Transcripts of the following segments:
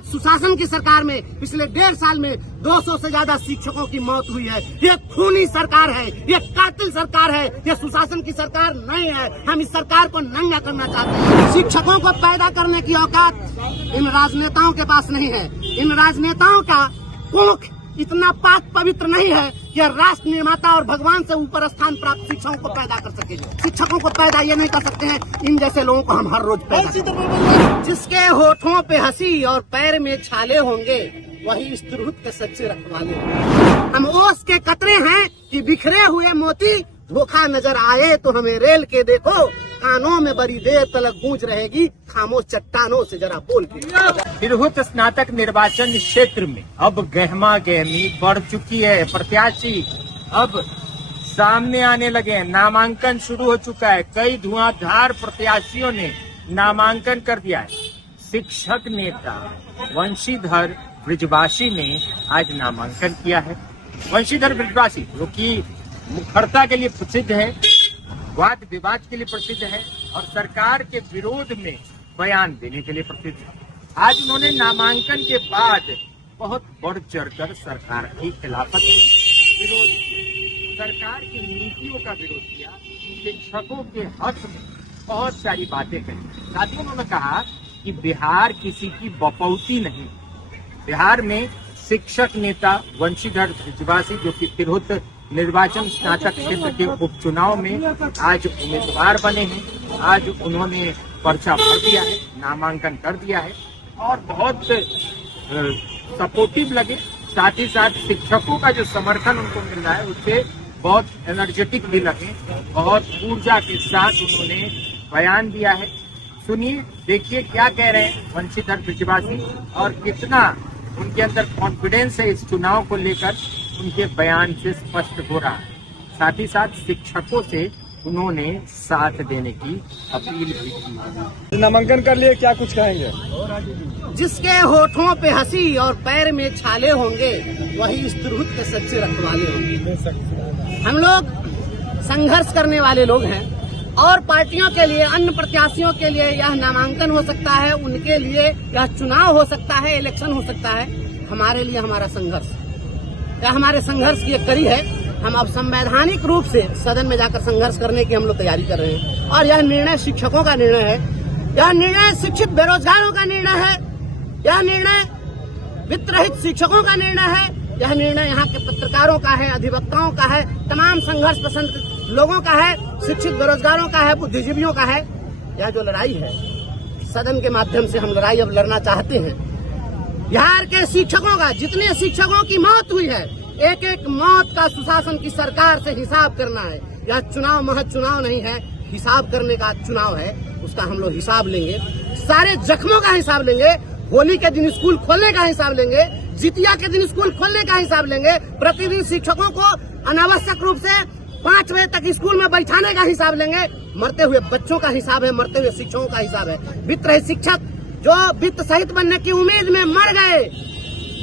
आज सुशासन की सरकार में पिछले 1.5 साल में 200 से ज्यादा शिक्षकों की मौत हुई है। ये खूनी सरकार है, ये कातिल सरकार है, ये सुशासन की सरकार नहीं है। हम इस सरकार को नंगा करना चाहते हैं। शिक्षकों को पैदा करने की औकात इन राजनेताओं के पास नहीं है। इन राजनेताओं का कोख इतना पाक पवित्र नहीं है कि राष्ट्र निर्माता और भगवान से ऊपर स्थान प्राप्त शिक्षकों को पैदा कर सके। शिक्षकों को पैदा ये नहीं कर सकते हैं, इन जैसे लोगों को हम हर रोज पैदा करते हैं। जिसके होठों पे हंसी और पैर में छाले होंगे वही इस तिरहुत के सच्चे रखवाले होंगे। हम ओस के कतरे हैं कि बिखरे हुए मोती, धोखा नजर आए तो हमें रेल के देखो, कानों में बड़ी देर तलक गूंज रहेगी, खामोश चट्टानों से जरा बोल के। तिरहुत स्नातक निर्वाचन क्षेत्र में अब गहमा गहमी बढ़ चुकी है। प्रत्याशी अब सामने आने लगे हैं, नामांकन शुरू हो चुका है। कई धुआंधार प्रत्याशियों ने नामांकन कर दिया है। शिक्षक नेता वंशीधर ब्रिजवासी ने आज नामांकन किया है। वंशीधर ब्रिजवासी जो कि मुखरता के लिए प्रसिद्ध है, वाद विवाद के लिए प्रसिद्ध है और सरकार के विरोध में बयान देने के लिए प्रसिद्ध है। आज उन्होंने नामांकन के बाद बहुत बढ़ चढ़कर सरकार की खिलाफत विरोध किया, सरकार की नीतियों का विरोध किया, शिक्षकों के हक में बहुत सारी बातें कही। साथ ही उन्होंने कहा कि बिहार किसी की बपौती नहीं। बिहार में शिक्षक नेता वंशीधर ब्रिजवासी जो कि तिरहुत निर्वाचन स्नातक क्षेत्र के उपचुनाव में आज उम्मीदवार बने हैं, आज उन्होंने पर्चा भर दिया है, नामांकन कर दिया है और बहुत सपोर्टिव लगे। साथ ही साथ शिक्षकों का जो समर्थन उनको मिल रहा है उससे बहुत एनर्जेटिक भी लगे, बहुत ऊर्जा के साथ उन्होंने बयान दिया है। सुनिए, देखिए क्या कह रहे हैं वंशीधर ब्रिजवासी और कितना उनके अंदर कॉन्फिडेंस है इस चुनाव को लेकर, उनके बयान से स्पष्ट हो रहा है। साथ ही साथ शिक्षकों से उन्होंने साथ देने की अपील भी की। नामांकन कर लिए, क्या कुछ कहेंगे? जिसके होठों पे हंसी और पैर में छाले होंगे वही इस तिरहुत के सच्चे रखवाले होंगे। हम लोग संघर्ष करने वाले लोग हैं और पार्टियों के लिए, अन्य प्रत्याशियों के लिए यह नामांकन हो सकता है, उनके लिए यह चुनाव हो सकता है, इलेक्शन हो सकता है। हमारे लिए हमारा संघर्ष, यह हमारे संघर्ष की एक कड़ी है। हम अब संवैधानिक रूप से सदन में जाकर संघर्ष करने की हम लोग तैयारी कर रहे हैं और यह निर्णय शिक्षकों का निर्णय है, यह निर्णय शिक्षित बेरोजगारों का निर्णय है, यह निर्णय वित्त रहित शिक्षकों का निर्णय है, यह निर्णय यहाँ के पत्रकारों का है, अधिवक्ताओं का है, तमाम संघर्ष पसंद लोगों का है, शिक्षित बेरोजगारों का है, बुद्धिजीवियों का है। यह जो लड़ाई है सदन के माध्यम से हम लड़ाई अब लड़ना चाहते हैं। बिहार के शिक्षकों का, जितने शिक्षकों की मौत हुई है, एक एक मौत का सुशासन की सरकार से हिसाब करना है। यह चुनाव महज चुनाव नहीं है, हिसाब करने का चुनाव है। उसका हम लोग हिसाब लेंगे, सारे जख्मों का हिसाब लेंगे, होली के दिन स्कूल खोलने का हिसाब लेंगे, जितिया के दिन स्कूल खोलने का हिसाब लेंगे, प्रतिदिन शिक्षकों को अनावश्यक रूप से 5 बजे तक स्कूल में बैठाने का हिसाब लेंगे। मरते हुए बच्चों का हिसाब है, मरते हुए शिक्षकों का हिसाब है। वित्त रहित शिक्षक जो वित्त सहित बनने की उम्मीद में मर गए,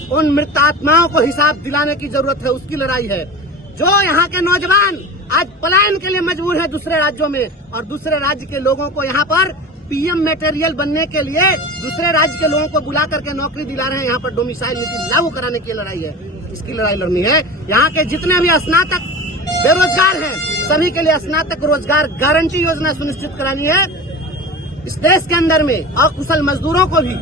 उन मृत आत्माओं को हिसाब दिलाने की जरूरत है, उसकी लड़ाई है। जो यहाँ के नौजवान आज पलायन के लिए मजबूर है दूसरे राज्यों में और दूसरे राज्य के लोगों को यहाँ पर पीएम मटेरियल बनने के लिए दूसरे राज्य के लोगों को बुला करके नौकरी दिला रहे हैं, यहाँ पर डोमिसाइल नीति लागू कराने की लड़ाई है। इसकी लड़ाई लड़नी है। यहाँ के जितने भी स्नातक बेरोजगार हैं सभी के लिए स्नातक रोजगार गारंटी योजना सुनिश्चित करानी है। इस देश के अंदर में अकुशल मजदूरों को भी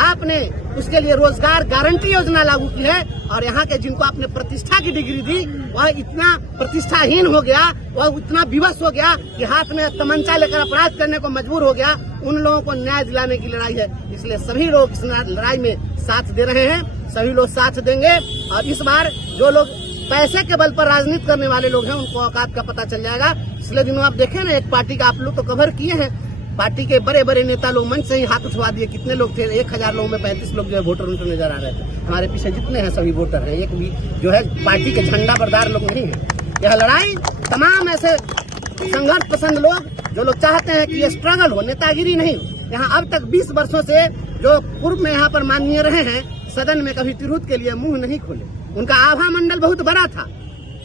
आपने उसके लिए रोजगार गारंटी योजना लागू की है और यहाँ के जिनको आपने प्रतिष्ठा की डिग्री दी वह इतना प्रतिष्ठाहीन हो गया, वह इतना विवश हो गया कि हाथ में तमंचा लेकर अपराध करने को मजबूर हो गया। उन लोगों को न्याय दिलाने की लड़ाई है, इसलिए सभी लोग इस लड़ाई में साथ दे रहे हैं, सभी लोग साथ देंगे। और इस बार जो लोग पैसे के बल पर राजनीति करने वाले लोग हैं उनको औकात का पता चल जाएगा। पिछले दिनों आप देखें ना, एक पार्टी का आप लोग तो कवर किए हैं, पार्टी के बड़े बड़े नेता लोग मंच से ही हाथ उठवा दिए। कितने लोग थे? 1000 लोगों में 35 लोग जो है वोटर उनको नजर आ रहे थे। हमारे पीछे जितने हैं सभी वोटर हैं, एक भी जो है पार्टी के झंडा बरदार लोग नहीं है। यह लड़ाई तमाम ऐसे संघर्ष पसंद लोग जो लोग चाहते हैं कि ये स्ट्रगल हो, नेतागिरी नहीं। यहाँ अब तक 20 वर्षों से जो पूर्व में यहाँ पर माननीय रहे हैं, सदन में कभी तिरहुत के लिए मुंह नहीं खोले। उनका आभा मंडल बहुत बड़ा था,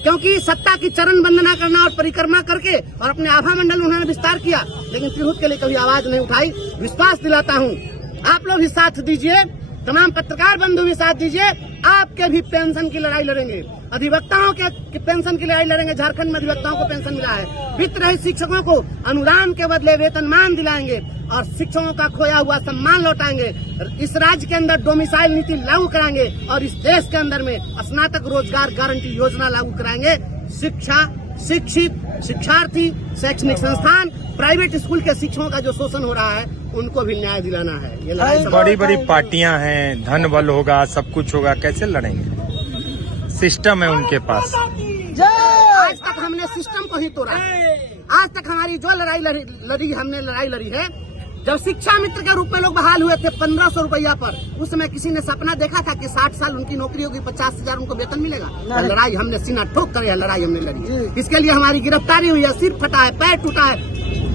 क्योंकि सत्ता की चरण वंदना करना और परिक्रमा करके और अपने आभा मंडल उन्होंने विस्तार किया, लेकिन तिरहुत के लिए कभी आवाज नहीं उठाई। विश्वास दिलाता हूँ आप लोग ही साथ दीजिए। तमाम पत्रकार बंधु भी साथ दीजिए, आपके भी पेंशन की लड़ाई लड़ेंगे, अधिवक्ताओं के पेंशन की लड़ाई लड़ेंगे। झारखंड में अधिवक्ताओं को पेंशन मिला है। वित्त रहित शिक्षकों को अनुदान के बदले वेतनमान दिलाएंगे और शिक्षकों का खोया हुआ सम्मान लौटाएंगे। इस राज्य के अंदर डोमिसाइल नीति लागू कराएंगे और इस देश के अंदर में स्नातक रोजगार गारंटी योजना लागू कराएंगे। शिक्षा, शिक्षित, शिक्षार्थी, शैक्षणिक संस्थान, प्राइवेट स्कूल के शिक्षकों का जो शोषण हो रहा है उनको भी न्याय दिलाना है। ये लड़ाई बड़ी बड़ी पार्टियां हैं, धन बल होगा, सब कुछ होगा, कैसे लड़ेंगे? सिस्टम है उनके पास। आज तक हमने सिस्टम को ही तोड़ा है। आज तक हमारी जो लड़ाई लड़ी है, जब शिक्षा मित्र के रूप में लोग बहाल हुए थे 1500 रुपया पर, उस समय किसी ने सपना देखा था कि 60 साल उनकी नौकरी होगी, 50,000 उनको वेतन मिलेगा? लड़ाई हमने सीना ठोक कर यह लड़ाई हमने लड़ी। इसके लिए हमारी गिरफ्तारी हुई है, सिर फटा है, पैर टूटा है,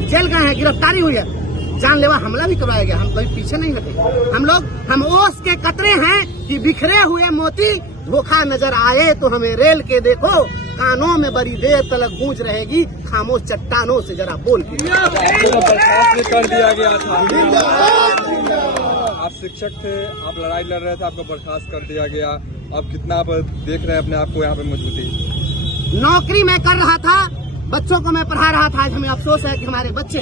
जेल गए हैं, गिरफ्तारी हुई है, जानलेवा हमला भी करवाया गया। हम कभी पीछे नहीं हटे। हम ओस के कतरे हैं कि बिखरे हुए मोती, धोखा नजर आए तो हमें रेल के देखो, कानों में बड़ी देर तक गूंज रहेगी, खामोश चट्टानों से जरा बोल के। बर्खास्त कर दिया गया था। आप शिक्षक थे, आप लड़ाई लड़ रहे थे, आपको बर्खास्त कर दिया गया। अब कितना आप देख रहे हैं अपने आप को यहाँ पे मजबूती? नौकरी मैं कर रहा था, बच्चों को मैं पढ़ा रहा था। आज हमें अफसोस है कि हमारे बच्चे,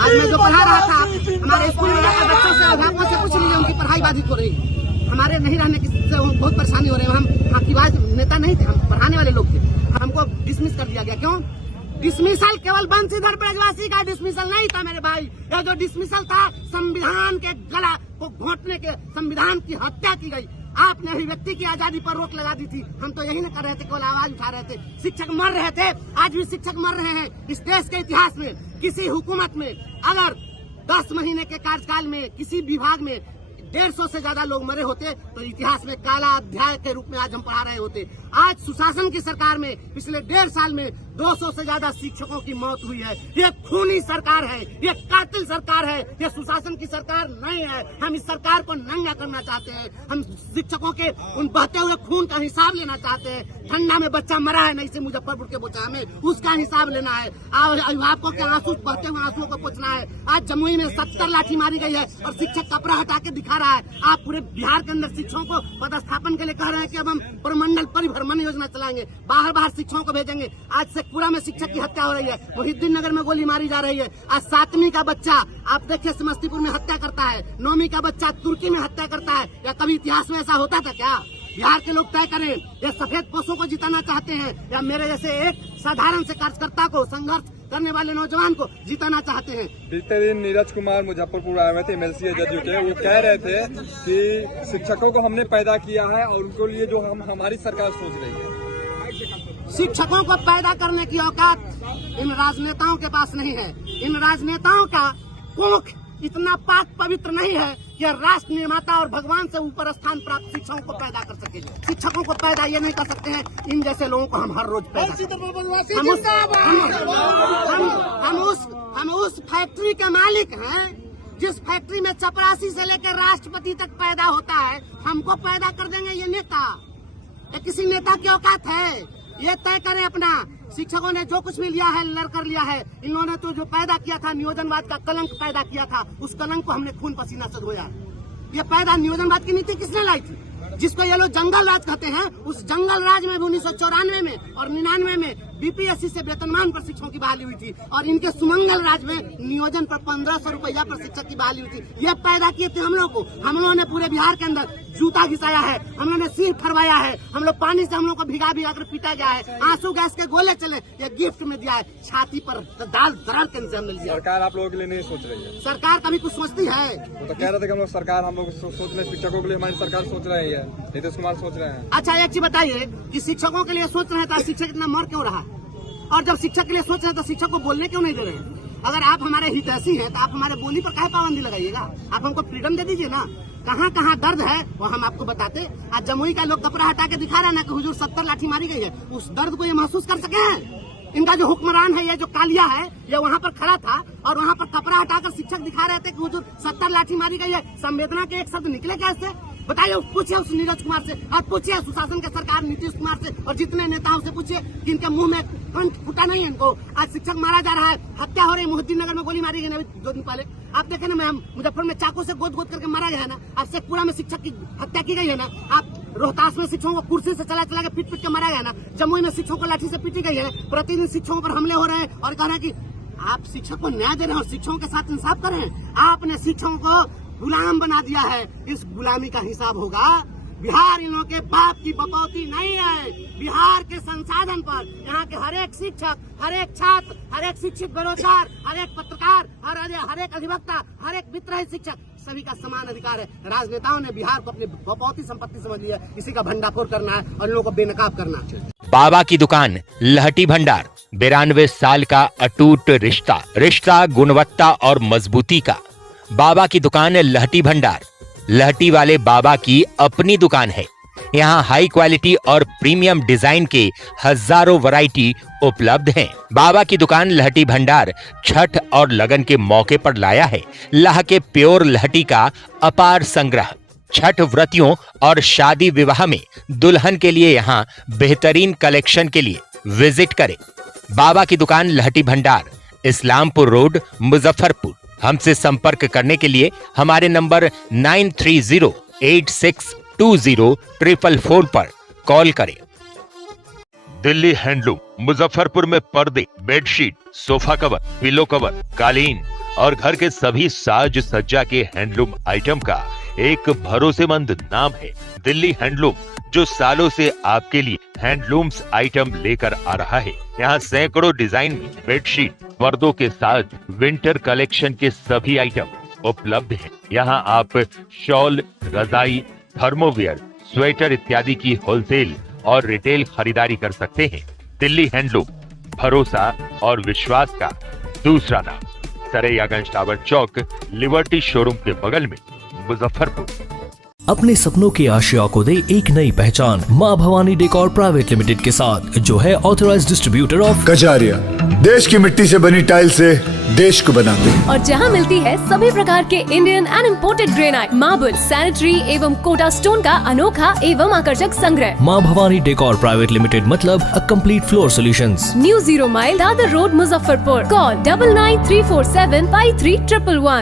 आज मैं जो पढ़ा रहा था, हमारे स्कूल में जाकर बच्चों से, अध्यापकों से पूछ लीजिए, उनकी पढ़ाई बाधित हो रही है। हमारे नहीं रहने की बहुत परेशानी हो रही है। हम फाकीबाज नेता नहीं थे, हम पढ़ाने वाले लोग थे। हमको डिसमिस कर दिया गया। क्यों? डिसमिसल केवल बंशीधर ब्रजवासी का डिसमिसल नहीं था मेरे भाई। यह जो डिसमिसल था, संविधान के गला को घोंटने के, संविधान की हत्या की गई। आपने अभिव्यक्ति की आजादी पर रोक लगा दी थी। हम तो यही न कर रहे थे, केवल आवाज उठा रहे थे। शिक्षक मर रहे थे, आज भी शिक्षक मर रहे हैं। इस देश के इतिहास में किसी हुकूमत में अगर 10 महीने के कार्यकाल में किसी विभाग में 150 से ज्यादा लोग मरे होते तो इतिहास में काला अध्याय के रूप में आज हम पढ़ा रहे होते। आज सुशासन की सरकार में पिछले 1.5 साल में 200 से ज्यादा शिक्षकों की मौत हुई है। ये खूनी सरकार है, ये कातिल सरकार है, ये सुशासन की सरकार नहीं है। हम इस सरकार को नंगा करना चाहते हैं। हम शिक्षकों के उन बहते हुए खून का हिसाब लेना चाहते हैं। ठंडा में बच्चा मरा है नहीं से मुजफ्फरपुर के बोचा में, उसका हिसाब लेना है। अभिभावकों के आंसू, बहते हुए आंसुओं को पोंछना है। आज जमुई में 70 लाठी मारी गई है और शिक्षक कपड़ा हटा के दिखा रहा है। आप पूरे बिहार के अंदर शिक्षकों को पदस्थापन के लिए कह रहे हैं कि अब हम प्रमंडल परिभ्रमण योजना चलाएंगे, बाहर शिक्षकों को भेजेंगे। आज शेखपुरा में शिक्षक की हत्या हो रही है, मुहिद्दीन नगर में गोली मारी जा रही है। आज 7वीं का बच्चा आप देखिए समस्तीपुर में हत्या करता है, 9वीं का बच्चा तुर्की में हत्या करता है। या कभी इतिहास में ऐसा होता था क्या? बिहार के लोग तय करें, ये सफेद पोषों को जिताना चाहते हैं या मेरे जैसे एक साधारण से कार्यकर्ता को, संघर्ष करने वाले नौजवान को जिताना चाहते हैं? बीते दिन नीरज कुमार मुजफ्फरपुर आए हुए थे, MLC जदयू के। वो कह रहे थे कि शिक्षकों को हमने पैदा किया है और उनके लिए जो हमारी सरकार सोच रही है। शिक्षकों को पैदा करने की औकात इन राजनेताओं के पास नहीं है। इन राजनेताओं का कोख इतना पाक पवित्र नहीं है कि राष्ट्र निर्माता और भगवान से ऊपर स्थान प्राप्त शिक्षकों को पैदा कर सके। शिक्षकों को पैदा ये नहीं कर सकते हैं, इन जैसे लोगों को हम हर रोज पैदा हम उस फैक्ट्री के मालिक हैं जिस फैक्ट्री में चपरासी से लेकर राष्ट्रपति तक पैदा होता है। हमको पैदा कर देंगे ये नेता? ये किसी नेता की औकात है? ये तय करें अपना। शिक्षकों ने जो कुछ भी लिया है लड़कर लिया है। इन्होंने तो जो पैदा किया था, नियोजनवाद का कलंक पैदा किया था, उस कलंक को हमने खून पसीना से धोया। ये पैदा नियोजनवाद की नीति किसने लाई थी? जिसको ये लोग जंगल राज कहते हैं, उस जंगल राज में 1994 में और 99 में BPSC से वेतनमान पर शिक्षकों की बहाली हुई थी और इनके सुमंगल राज में नियोजन पर 1500 रुपया पर शिक्षक की बहाली हुई थी। ये पैदा किए थे हम लोग को। हम लोगों ने पूरे बिहार के अंदर जूता घिसाया है, हम लोगों ने सिर फरवाया है, हम लोग पानी से हम लोग को भिगा कर पीटा गया है, आंसू गैस के गोले चले, ये गिफ्ट में दिया है, छाती पर दाल दरार के नीचे हमने लिया। सरकार आप लोगों के लिए नहीं सोच रही है? सरकार कभी कुछ सोचती है? वो तो कह रहे थे कि हम लोग सरकार, हम लोग सोच रहे, शिक्षकों के लिए हमारी सरकार सोच रही है, नीतीश कुमार सोच रहे हैं। अच्छा एक चीज बताइए कि शिक्षकों के लिए सोच रहे हैं तो शिक्षक इतना मर क्यों रहा? और जब शिक्षक के लिए सोच रहे हैं तो शिक्षक को बोलने क्यों नहीं दे रहे हैं? अगर आप हमारे हितैषी हैं तो आप हमारे बोली पर काहे पाबंदी लगाइएगा? आप हमको फ्रीडम दे दीजिए ना। कहाँ कहाँ दर्द है वो हम आपको बताते। आज जमुई का लोग कपड़ा हटा के दिखा रहा है ना कि हुजूर 70 लाठी मारी गई है। उस दर्द को ये महसूस कर सके हैं? इनका जो हुक्मरान है, ये जो कालिया है, ये वहाँ पर खड़ा था और वहाँ पर कपड़ा हटाकर शिक्षक दिखा रहे थे कि हुजूर 70 लाठी मारी गई है। संवेदना के एक शब्द निकले कैसे? बताइए, पूछिए उस नीरज कुमार से और पूछिए सुशासन के सरकार नीतीश कुमार से और जितने नेताओं से पूछिए कि इनके मुंह में कंठ फूटा नहीं है इनको। आज शिक्षक मारा जा रहा है, हत्या हो रही है, मोहद्दीन नगर में गोली मारी गई ना अभी 2 दिन पहले। आप देखे ना मैम, मुजफ्फर में चाकू से गोद करके मारा गया है ना। अब शेखपुरा में शिक्षक की हत्या की गई है ना। आप रोहतास में शिक्षकों को कुर्सी से चला के पीट के मारा गया ना। जमुई में शिक्षकों को लाठी से पीटी गई है। प्रतिदिन शिक्षकों पर हमले हो रहे हैं और कह रहे हैं कि आप शिक्षक को न्याय दे रहे हैं और शिक्षकों के साथ इंसाफ कर रहे हैं। आपने शिक्षकों को गुलाम बना दिया है। इस गुलामी का हिसाब होगा। बिहार इन लोगों के बाप की बपौती नहीं है। बिहार के संसाधन पर यहाँ के हर एक शिक्षक, हर एक छात्र, हर एक शिक्षित बेरोजगार, हर एक पत्रकार, हर एक अधिवक्ता, हर एक वित्तरहित शिक्षक, सभी का समान अधिकार है। राजनेताओं ने बिहार को अपनी बपौती संपत्ति समझ लिया। इसी का भंडाफोड़ करना है और इन लोगों को बेनकाब करना चाहिए। बाबा की दुकान लहटी भंडार, 92 साल का अटूट रिश्ता गुणवत्ता और मजबूती का। बाबा की दुकान लहटी भंडार, लहटी वाले बाबा की अपनी दुकान है। यहाँ हाई क्वालिटी और प्रीमियम डिजाइन के हजारों वैरायटी उपलब्ध हैं। बाबा की दुकान लहटी भंडार छठ और लगन के मौके पर लाया है लाह के प्योर लहटी का अपार संग्रह। छठ व्रतियों और शादी विवाह में दुल्हन के लिए यहाँ बेहतरीन कलेक्शन के लिए विजिट करें। बाबा की दुकान लहटी भंडार, इस्लामपुर रोड, मुजफ्फरपुर। हमसे संपर्क करने के लिए हमारे नंबर 9308620444 पर कॉल करें। दिल्ली हैंडलूम मुजफ्फरपुर में पर्दे, bedsheet, sofa cover, pillow cover, कालीन और घर के सभी साज सज्जा के हैंडलूम आइटम का एक भरोसेमंद नाम है दिल्ली हैंडलूम, जो सालों से आपके लिए हैंडलूम्स आइटम लेकर आ रहा है। यहाँ सैकड़ों डिजाइन में बेडशीट, पर्दों के साथ विंटर कलेक्शन के सभी आइटम उपलब्ध हैं। यहाँ आप शॉल, रजाई, थर्मोवियर, स्वेटर इत्यादि की होलसेल और रिटेल खरीदारी कर सकते हैं। दिल्ली हैंडलूम, भरोसा और विश्वास का दूसरा नाम। सरैयागंज टावर चौक, लिबर्टी शोरूम के बगल में, मुजफ्फरपुर। अपने सपनों की आशिया को दे एक नई पहचान माँ भवानी डेकोर प्राइवेट लिमिटेड के साथ, जो है ऑथराइज्ड डिस्ट्रीब्यूटर ऑफ कजारिया। देश की मिट्टी से बनी टाइल से देश को बनाते हैं। और जहां मिलती है सभी प्रकार के Indian and imported granite, marble, sanitary एवं कोटा स्टोन का अनोखा एवं आकर्षक संग्रह। माँ भवानी डेकोर प्राइवेट लिमिटेड मतलब a complete floor solutions. New 0 mile Dadar road, Muzaffarpur. Call 9934753111।